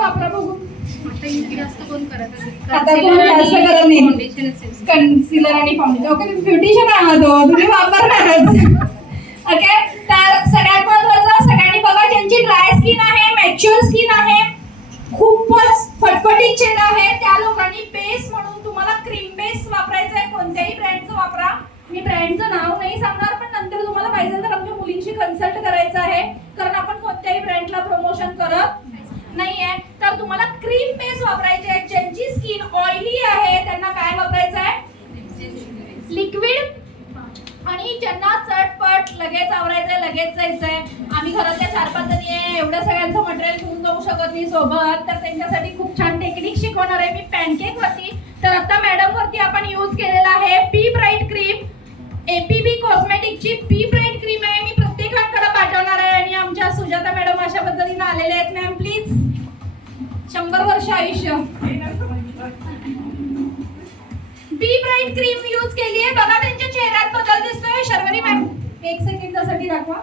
वापरा बघू. आता कोण जास्त करत नाही. कन्सिलर आणि फाउंडेशन. ओके, तुम्ही ब्युटिशियन आहात हो, तुम्ही वापरणारच. ओके, तर सगळ्यात महत्त्वाचं, सगळ्यांनी बघा, ज्यांची ड्राय स्किन आहे, मॅच्युअर स्किन आहे, खूपच फटफटीत चेहरा आहे, त्या लोकांनी बेस म्हणून तुम्हाला क्रीम बेस वापरायचा आहे. कोणत्याही ब्रँडचं वापरा. मी ब्रँडचं नाव नाही सांगणार, पण नंतर तुम्हाला पाहिजे तर आमच्या मुलींशी कन्सल्ट करायचं आहे, कारण आपण कोणत्याही ब्रँडला प्रमोशन करत नाहीये. तर तुम्हाला क्रीम बेस वापरायचे आहे. ज्यांची स्किन ऑइली आहे त्यांना काय वापरायचं आहे? लिक्विड. आणि ज्यांना चटपट लगेच आवरायचंय, लगेच जायचंय, आम्ही घरातल्या 4-5 जणी आहे, एवढ्या सगळ्यांचं मटेरियल घेऊन जाऊ शकत नाही सोबत, तर त्यांच्यासाठी खूप छान टेक्निक शिकवणार आहे मी पॅनकेक वरती. तर आता मॅडम वरती आपण यूज केलेला आहे पी ब्राईट क्रीम. एपीबी कॉस्मेटिकची पी ब्राईट क्रीम आहे. मी प्रत्येकाकडे पाठवणार आहे. आणि आमच्या सुजाता मॅडम अशा पद्धतीने आलेल्या आहेत. मॅम प्लीज, 100 वर्ष आयुष्य. बी ब्राईट क्रीम यूज केली आहे. बघा त्यांच्या चेहऱ्यात बदल दिसतोय. शर्वरी मॅम 1 सेकंदासाठी दाखवा.